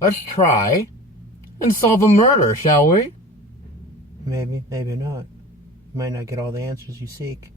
Let's try and solve a murder, shall we? Maybe, maybe not. You might not get all the answers you seek.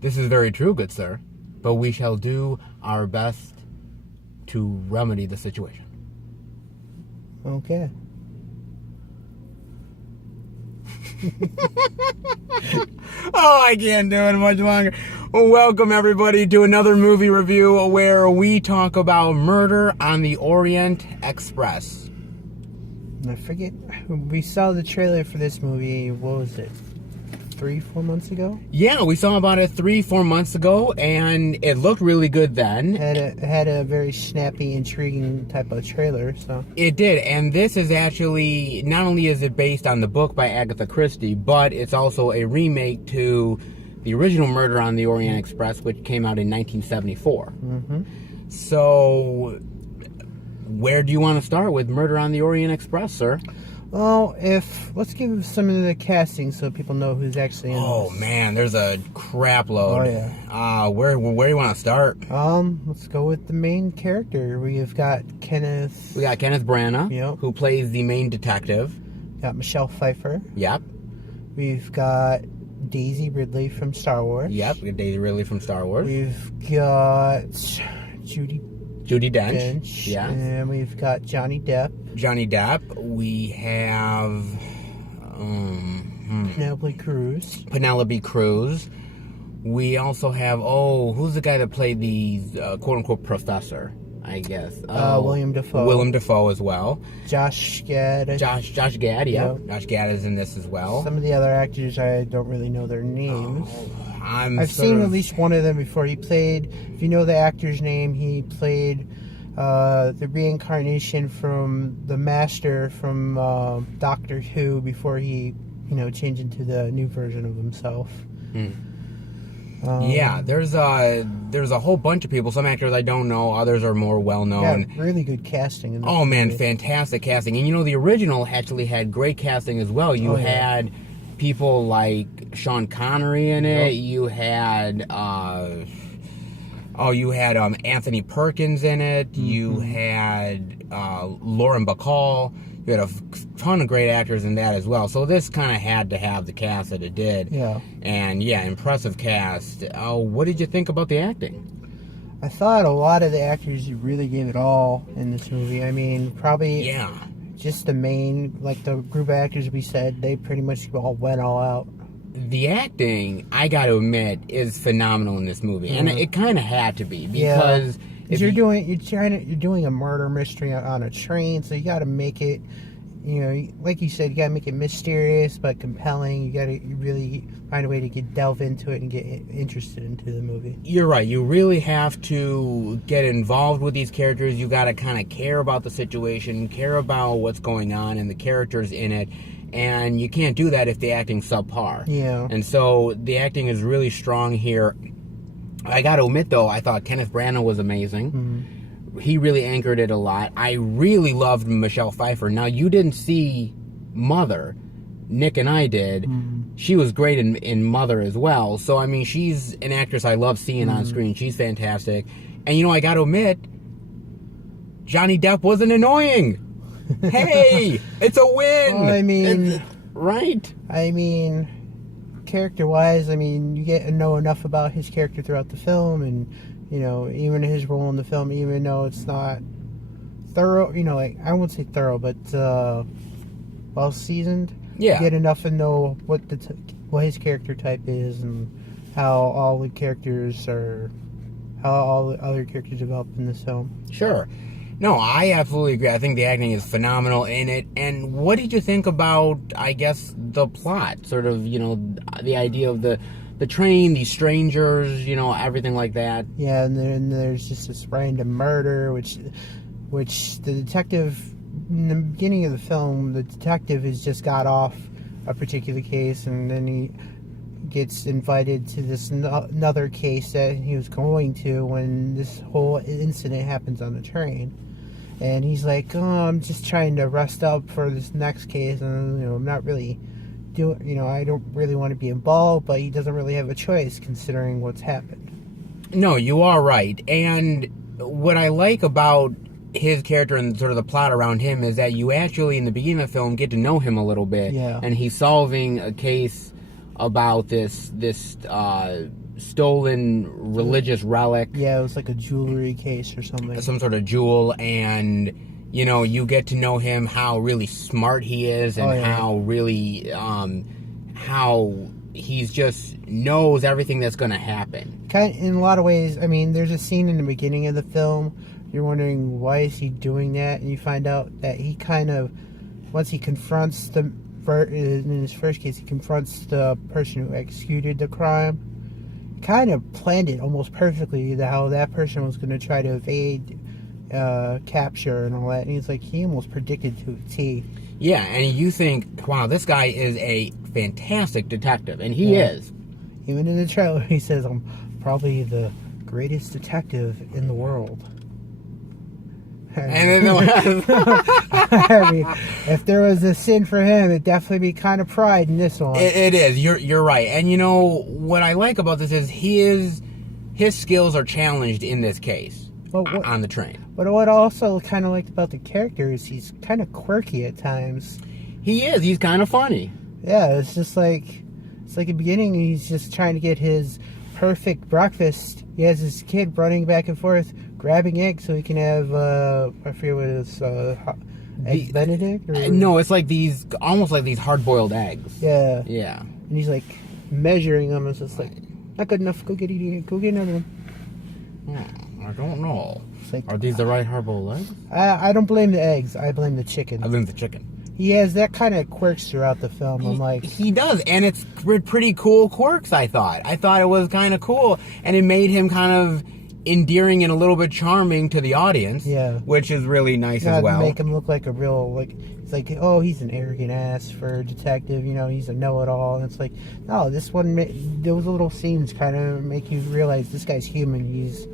This is very true, good sir. But we shall do our best to remedy the situation. Okay. Oh, I can't do it much longer. Welcome, everybody, to another movie review where we talk about Murder on the Orient Express. I forget. We saw the trailer for this movie, what was it? 3-4 months ago? Yeah, we saw about it 3-4 months ago, and it looked really good then. Had a very snappy, intriguing type of trailer, so... It did, and this is actually, not only is it based on the book by Agatha Christie, but it's also a remake to the original Murder on the Orient Express, which came out in 1974. Mm-hmm. So, where do you want to start with Murder on the Orient Express, sir? Well, let's give some of the casting so people know who's actually in this. Oh man, there's a crap load. Oh yeah. Where do you want to start? Let's go with the main character. We've got Kenneth. We got Kenneth Branagh, Yep. who plays the main detective. Got Michelle Pfeiffer. Yep. We've got Daisy Ridley from Star Wars. Yep. We got Daisy Ridley from Star Wars. We've got Judi Dench. Yeah. And we've got Johnny Depp. We have Penelope Cruz. We also have who's the guy that played the quote unquote professor? I guess William Dafoe. William Dafoe as well. Josh Gad. Josh Gad. Yeah. Yep. Josh Gad is in this as well. Some of the other actors I don't really know their names. I've seen at least one of them before. He played, if you know the actor's name, he played the reincarnation from the Master from Doctor Who before he, changed into the new version of himself. Yeah, there's a whole bunch of people. Some actors I don't know, others are more well known. Yeah, really good casting. In this movie. Man, fantastic casting. And the original actually had great casting as well. You had people like Sean Connery in it. You had Anthony Perkins in it. Mm-hmm. You had Lauren Bacall. You had a ton of great actors in that as well. So this kind of had to have the cast that it did. Yeah. And yeah, impressive cast. What did you think about the acting? I thought a lot of the actors really gave it all in this movie. I mean, probably just the main, like the group of actors we said, they pretty much all went all out. The acting, I got to admit, is phenomenal in this movie, and it kind of had to be because you're doing a murder mystery on a train, so you got to make it, like you said, you got to make it mysterious but compelling. You got to really find a way to delve into it and get interested into the movie. You're right. You really have to get involved with these characters. You got to kind of care about the situation, care about what's going on and the characters in it. And you can't do that if the acting's subpar. Yeah. And so the acting is really strong here. I got to admit, though, I thought Kenneth Branagh was amazing. Mm-hmm. He really anchored it a lot. I really loved Michelle Pfeiffer. Now, you didn't see Mother. Nick and I did. Mm-hmm. She was great in Mother as well. So, I mean, she's an actress I love seeing on screen. She's fantastic. And, I got to admit, Johnny Depp wasn't annoying. Hey, it's a win. Well, I mean, right? I mean, character-wise, you get to know enough about his character throughout the film, and even his role in the film, even though it's not thorough, I won't say thorough, but well seasoned. Yeah. You get enough to know what his character type is and how all the other characters develop in this film. Sure. No, I absolutely agree. I think the acting is phenomenal in it. And what did you think about, I guess, the plot? Sort of, the idea of the train, these strangers, everything like that. Yeah, and then there's just this random murder, which the detective, in the beginning of the film, the detective has just got off a particular case, and then he gets invited to this another case that he was going to when this whole incident happens on the train. And he's like, I'm just trying to rest up for this next case, and I'm not really doing, I don't really want to be involved, but he doesn't really have a choice considering what's happened. No, you are right. And what I like about his character and sort of the plot around him is that you actually, in the beginning of the film, get to know him a little bit. Yeah. And he's solving a case about this stolen religious relic. Yeah, it was like a jewelry case or something. Some sort of jewel, and you know, you get to know him, how really smart he is, and how really how he's just knows everything that's going to happen. In a lot of ways, I mean, there's a scene in the beginning of the film. You're wondering, why is he doing that? And you find out that he kind of, once he confronts in his first case, he confronts the person who executed the crime. He kind of planned it almost perfectly, how that person was going to try to evade capture and all that. And he's like, he almost predicted to a T. Yeah, and you think, wow, this guy is a fantastic detective, and he is. Even in the trailer, he says, I'm probably the greatest detective in the world. And then I mean, if there was a sin for him, it'd definitely be kind of pride in this one. It is. You're right. And you know, what I like about this is his skills are challenged in this case on the train. But what I also kind of liked about the character is he's kind of quirky at times. He is. He's kind of funny. Yeah, it's just like, at the beginning, he's just trying to get his perfect breakfast. He has his kid running back and forth, grabbing eggs so he can have, I forget what it is, eggs Benedict? Or? No, it's like almost like these hard-boiled eggs. Yeah. Yeah. And he's like measuring them. It's just like, not good enough. Go get another one. I don't know. Like, are these the right hard-boiled eggs? I don't blame the eggs. I blame the chicken. I blame the chicken. He has that kind of quirks throughout the film. I'm like, he does, and it's pretty cool quirks. I thought it was kind of cool, and it made him kind of endearing and a little bit charming to the audience. Yeah, which is really nice as well. Make him look like a real it's like, oh, he's an arrogant ass for a detective. You know, he's a know-it-all, and it's like, no, this one, those little scenes kind of make you realize this guy's human. He's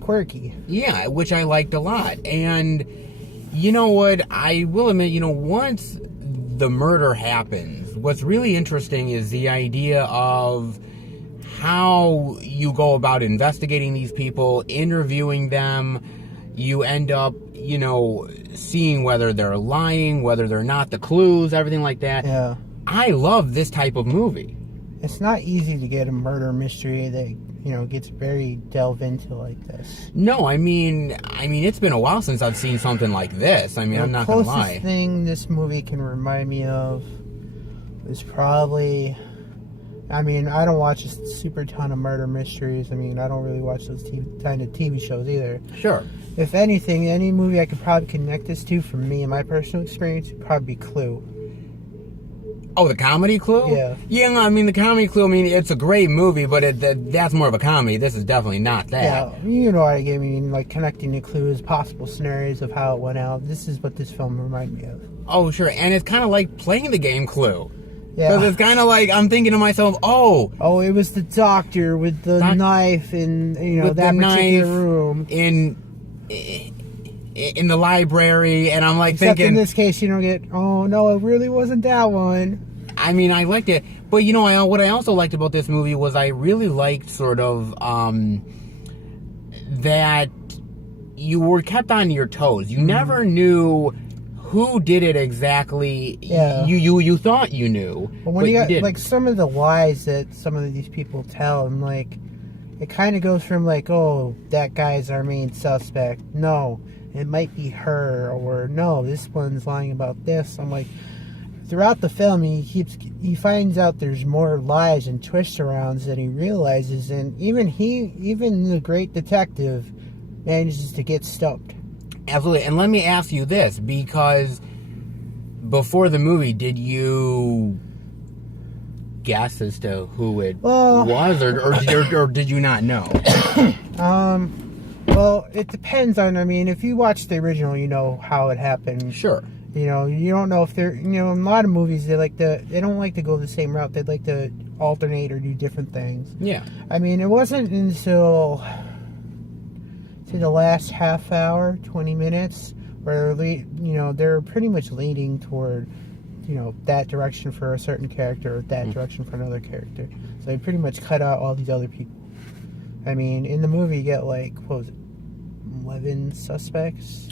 quirky. Yeah, which I liked a lot. And you know what? I will admit, once the murder happens, what's really interesting is the idea of how you go about investigating these people, interviewing them. You end up, seeing whether they're lying, whether they're not, the clues, everything like that. Yeah. I love this type of movie. It's not easy to get a murder mystery that gets very delved into like this. No, I mean, it's been a while since I've seen something like this. I'm not gonna lie. The closest thing this movie can remind me of is probably, I don't watch a super ton of murder mysteries. I don't really watch those kind of TV shows either. Sure. If anything, any movie I could probably connect this to, from me and my personal experience, would probably be Clue. Oh, the comedy Clue? Yeah. Yeah, the comedy Clue, it's a great movie, but that's more of a comedy. This is definitely not that. Yeah, you know what I mean, like connecting the clues, possible scenarios of how it went out. This is what this film reminded me of. Oh, sure, and it's kind of like playing the game Clue. Yeah. Because it's kind of like, I'm thinking to myself, oh, it was the doctor with the knife in, that particular room. In the library, and I'm like Except thinking, in this case, you don't get, oh no, it really wasn't that one. I liked it, but what I also liked about this movie was I really liked sort of that you were kept on your toes. You never knew who did it exactly. Yeah. You thought you knew, but when you got like some of the lies that some of these people tell, and like it kind of goes from like, oh, that guy's our main suspect. No, it might be her, or no, this one's lying about this. I'm like, throughout the film, he finds out there's more lies and twist arounds than he realizes, and even the great detective manages to get stumped. Absolutely. And let me ask you this, because before the movie, did you guess as to who it was, or did you not know? Well, it depends on, if you watch the original, you know how it happened. Sure. You don't know if they're, in a lot of movies, they don't like to go the same route. They'd like to alternate or do different things. Yeah. It wasn't until, say, the last half hour, 20 minutes, where, they're pretty much leaning toward, that direction for a certain character or that direction for another character. So they pretty much cut out all these other people. In the movie, you get, like, what was it? 11 suspects.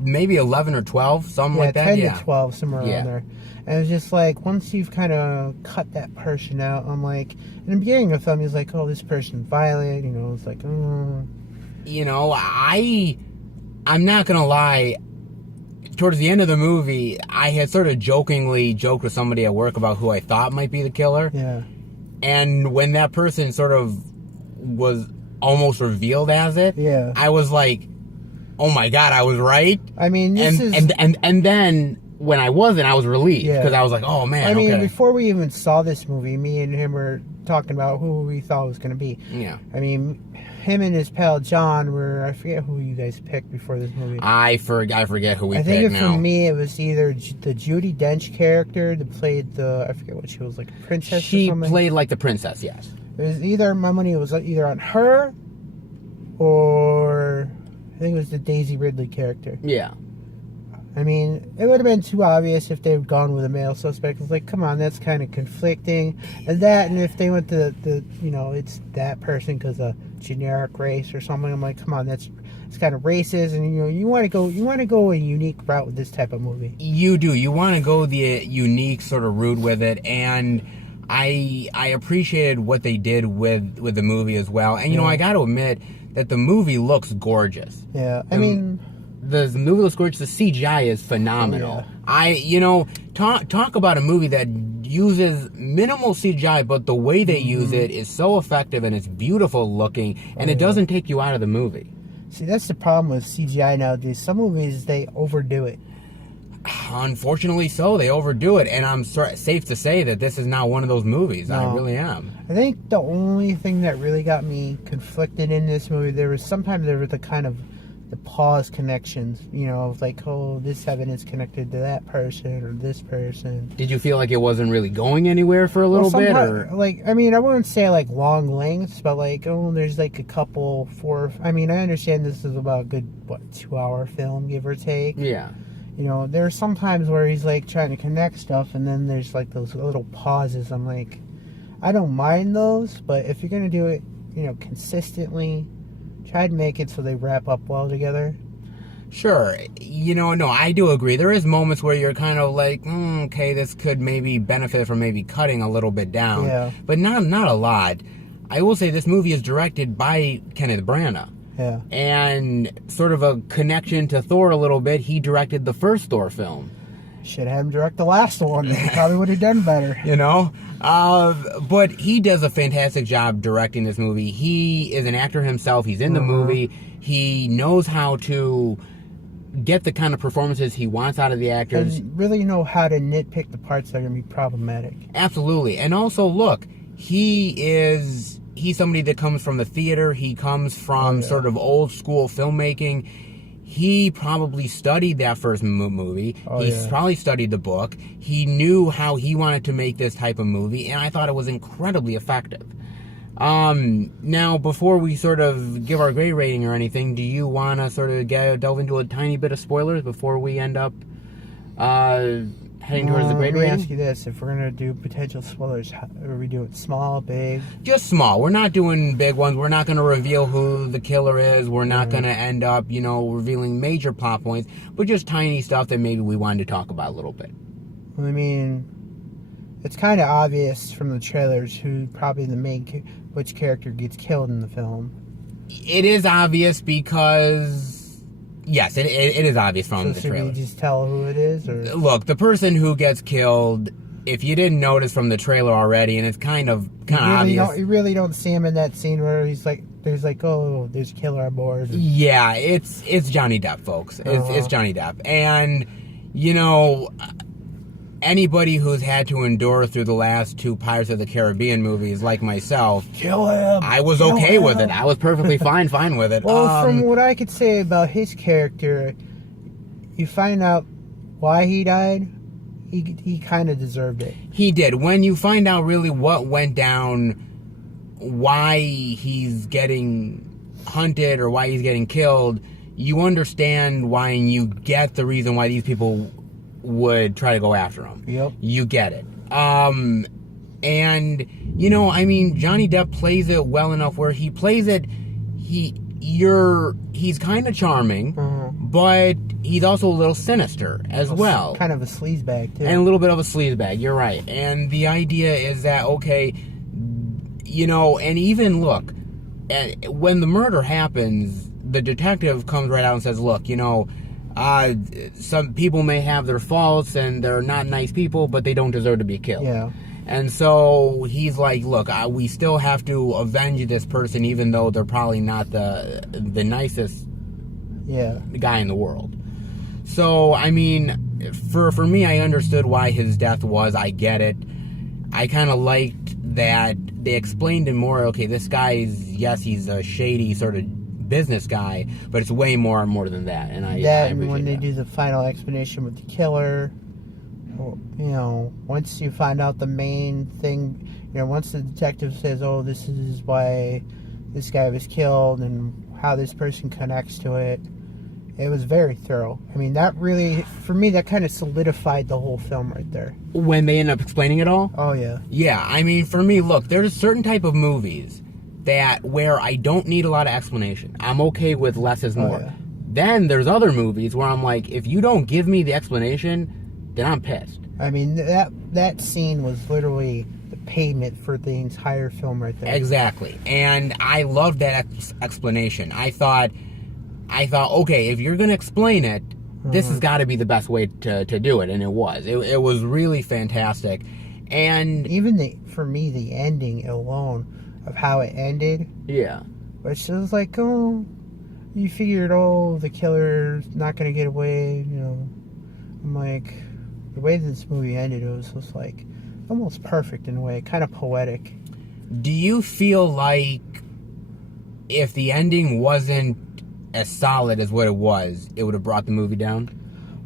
Maybe 11 or 12, something like that. 10 yeah, to 12, somewhere around there. And it's just like, once you've kind of cut that person out, I'm like, in the beginning of the film, he's like, oh, this person's violent, it's like, oh. I'm not gonna lie, towards the end of the movie, I had sort of jokingly joked with somebody at work about who I thought might be the killer. Yeah. And when that person sort of was almost revealed as it, I was like, oh my God, I was right. I mean, and then when I wasn't, I was relieved because I was like, oh man. I mean, before we even saw this movie, me and him were talking about who we thought it was going to be. Yeah. I mean, him and his pal John were, I forget who you guys picked before this movie. I forget who we picked. I think for me, it was either the Judi Dench character that played I forget what she was, like a princess or something. She played like the princess, yes. It was either, my money was either on her or I think it was the Daisy Ridley character. Yeah. I mean, it would have been too obvious if they had gone with a male suspect. It's like, come on, that's kind of conflicting. And if they went to it's that person because of generic race or something. I'm like, come on, it's kind of racist. And you want to go a unique route with this type of movie. You do. You want to go the unique sort of route with it, and I appreciated what they did with the movie as well. And I got to admit that the movie looks gorgeous. Yeah, I mean. The movie looks gorgeous. The CGI is phenomenal. Yeah. Talk about a movie that uses minimal CGI, but the way they use it is so effective and it's beautiful looking, and it doesn't take you out of the movie. See, that's the problem with CGI nowadays. Some movies, they overdo it. Unfortunately so. They overdo it, and I'm safe to say that this is not one of those movies. No. I really am. I think the only thing that really got me conflicted in this movie, there was the kind of the pause connections, like, oh, this evidence connected to that person or this person. Did you feel like it wasn't really going anywhere for a little bit? Or? I wouldn't say like long lengths, but like, oh, there's like a couple, I understand this is about a good, 2-hour film, give or take. Yeah. There are some times where he's like trying to connect stuff and then there's like those little pauses. I'm like, I don't mind those, but if you're going to do it, consistently, try to make it so they wrap up well together. Sure. No, I do agree. There is moments where you're kind of like, okay, this could maybe benefit from maybe cutting a little bit down. Yeah. But not a lot. I will say this movie is directed by Kenneth Branagh. Yeah. And sort of a connection to Thor a little bit, he directed the first Thor film. Should have him direct the last one. He probably would have done better. But he does a fantastic job directing this movie. He is an actor himself. He's in the movie. He knows how to get the kind of performances he wants out of the actors. And really know how to nitpick the parts that are going to be problematic. Absolutely. And also, look, he's somebody that comes from the theater. He comes from sort of old school filmmaking. He probably studied that first movie. He probably studied the book. He knew how he wanted to make this type of movie, and I thought it was incredibly effective. Now, before we sort of give our grade rating or anything, do you want to sort of delve into a tiny bit of spoilers before we end up heading towards the grade rating? Let me ask you this. If we're going to do potential spoilers, are we doing small, big? Just small. We're not doing big ones. We're not going to reveal who the killer is. We're not going to end up, revealing major plot points, but just tiny stuff that maybe we wanted to talk about a little bit. Well, it's kind of obvious from the trailers who probably which character gets killed in the film. It is obvious because... Yes, it is obvious from the trailer. Should we just tell who it is? Or? Look, the person who gets killed, if you didn't notice from the trailer already, and it's kind of obvious. You really don't see him in that scene where there's a killer on board. Yeah, it's Johnny Depp, folks. It's Johnny Depp. And, anybody who's had to endure through the last 2 Pirates of the Caribbean movies, like myself, kill him. I was okay with it. I was perfectly fine with it. Well, from what I could say about his character, you find out why he died. He kind of deserved it. He did. When you find out really what went down, why he's getting hunted or why he's getting killed, you understand why, and you get the reason why these people would try to go after him. Yep. You get it. And, Johnny Depp plays it well enough where he plays it, he's kind of charming, but he's also a little sinister as well. Kind of a sleazebag, too. And a little bit of a sleazebag, you're right. And the idea is that, okay, you know, and even, look, when the murder happens, the detective comes right out and says, look, you know, some people may have their faults and they're not nice people, but they don't deserve to be killed. Yeah. And so he's like, look, we still have to avenge this person, even though they're probably not the nicest guy in the world. So, I mean, for me, I understood why his death was. I get it. I kind of liked that they explained it more. Okay, this guy he's a shady sort of business guy, but it's way more than that. And and when they do the final explanation with the killer, you know, once you find out the main thing, you know, once the detective says, oh, this is why this guy was killed and how this person connects to it, it was very thorough. I mean, that really, for me, that kind of solidified the whole film right there. When they end up explaining it all? Oh, yeah. Yeah, I mean, for me, look, there's a certain type of movies where I don't need a lot of explanation. I'm okay with less is more. Oh, yeah. Then there's other movies where I'm like, if you don't give me the explanation, then I'm pissed. I mean, that scene was literally the payment for the entire film right there. Exactly. And I loved that explanation. I thought, okay, if you're going to explain it, this has got to be the best way to do it. And it was. It was really fantastic. And even for me, the ending alone of how it ended. Yeah. Which was like, oh, you figured, oh, the killer's not going to get away, you know. I'm like, the way this movie ended, it was just like almost perfect in a way, kind of poetic. Do you feel like if the ending wasn't as solid as what it was, it would have brought the movie down?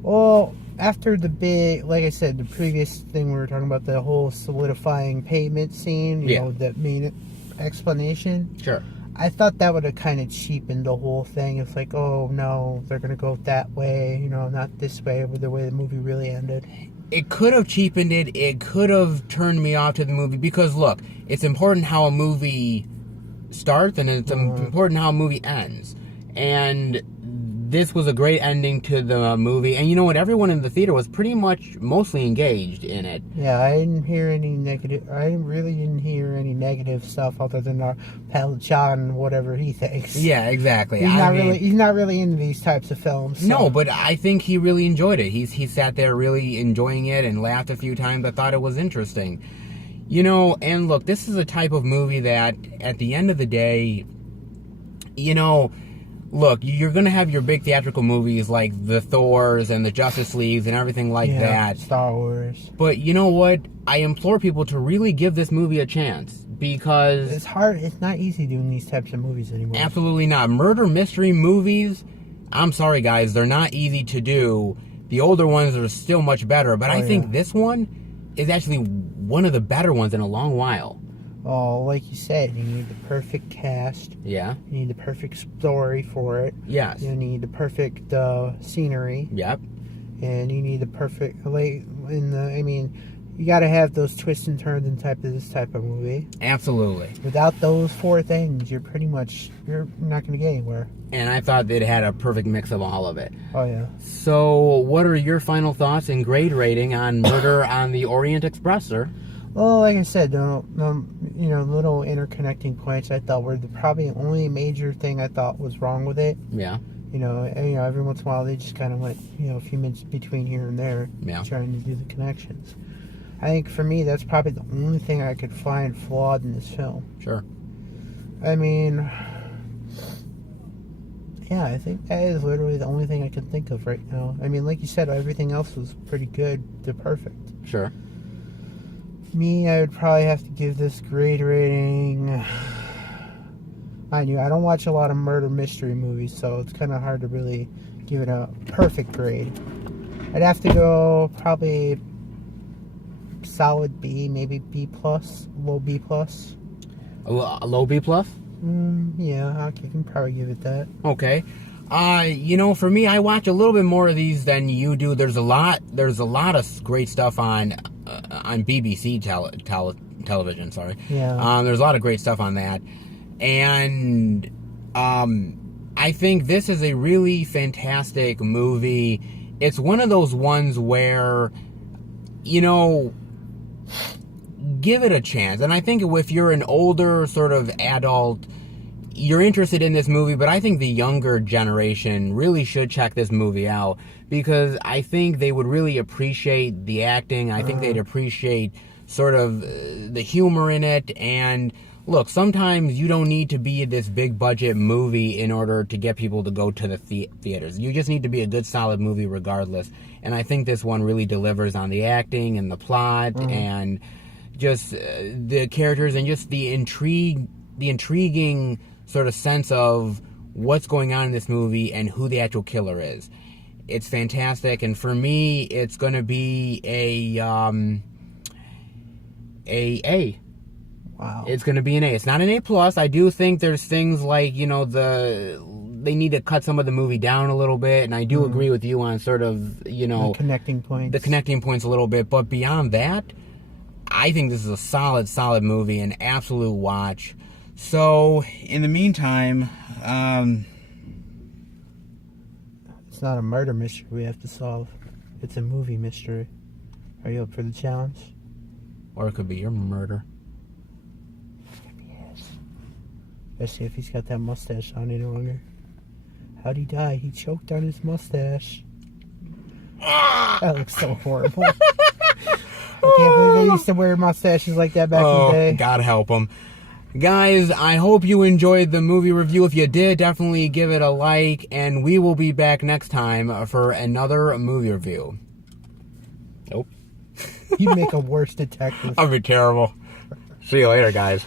Well, after the big, like I said, the previous thing we were talking about, the whole solidifying payment scene, you know, that main explanation. Sure. I thought that would have kind of cheapened the whole thing. It's like, oh no, they're going to go that way, you know, not this way, with the way the movie really ended. It could have cheapened it. It could have turned me off to the movie because, look, it's important how a movie starts and it's important how a movie ends. And this was a great ending to the movie. And you know what? Everyone in the theater was pretty much mostly engaged in it. Yeah, I didn't hear any negative. I really didn't hear any negative stuff other than our pal John, whatever he thinks. Yeah, exactly. He's not really into these types of films. So. No, but I think he really enjoyed it. He sat there really enjoying it and laughed a few times. I thought it was interesting. You know, and look, this is a type of movie that at the end of the day, you know, look, you're going to have your big theatrical movies like the Thors and the Justice Leagues and everything like that. Star Wars. But you know what? I implore people to really give this movie a chance because... It's hard. It's not easy doing these types of movies anymore. Absolutely not. Murder mystery movies, I'm sorry guys, they're not easy to do. The older ones are still much better, but I think this one is actually one of the better ones in a long while. Oh, like you said, you need the perfect cast. Yeah. You need the perfect story for it. Yes. You need the perfect scenery. Yep. And you need the perfect, you got to have those twists and turns in this type of movie. Absolutely. Without those four things, you're not going to get anywhere. And I thought it had a perfect mix of all of it. Oh, yeah. So, what are your final thoughts and grade rating on Murder on the Orient Express, sir? Well, like I said, little interconnecting points I thought were probably the only major thing I thought was wrong with it. Yeah. Every once in a while they just kind of went, a few minutes between here and there, trying to do the connections. I think for me, that's probably the only thing I could find flawed in this film. Sure. I mean, yeah, I think that is literally the only thing I can think of right now. I mean, like you said, everything else was pretty good to perfect. Sure. Me, I would probably have to give this grade rating. Mind you, I don't watch a lot of murder mystery movies, so it's kind of hard to really give it a perfect grade. I'd have to go probably solid B, maybe B+, low B+. A low B+? Yeah, I can probably give it that. Okay. For me, I watch a little bit more of these than you do. There's a lot of great stuff on BBC television. Sorry. Yeah. There's a lot of great stuff on that, and I think this is a really fantastic movie. It's one of those ones where, you know, give it a chance. And I think if you're an older sort of adult, you're interested in this movie, but I think the younger generation really should check this movie out, because I think they would really appreciate the acting. I think they'd appreciate sort of the humor in it. And look, sometimes you don't need to be this big budget movie in order to get people to go to the theaters. You just need to be a good, solid movie regardless. And I think this one really delivers on the acting and the plot and just the characters and just the intriguing sort of sense of what's going on in this movie and who the actual killer is. It's fantastic, and for me, it's going to be a Wow. It's going to be an A. It's not an A+. I do think there's things like, you know, they need to cut some of the movie down a little bit, and I do agree with you on sort of, you know, the connecting points a little bit. But beyond that, I think this is a solid movie, an absolute watch. So, in the meantime, it's not a murder mystery we have to solve. It's a movie mystery. Are you up for the challenge? Or it could be your murder. Let's see if he's got that mustache on any longer. How'd he die? He choked on his mustache. That looks so horrible. I can't believe they used to wear mustaches like that back in the day. God help them. Guys, I hope you enjoyed the movie review. If you did, definitely give it a like, and we will be back next time for another movie review. Nope. You'd make a worse detective. I'll be terrible. See you later, guys.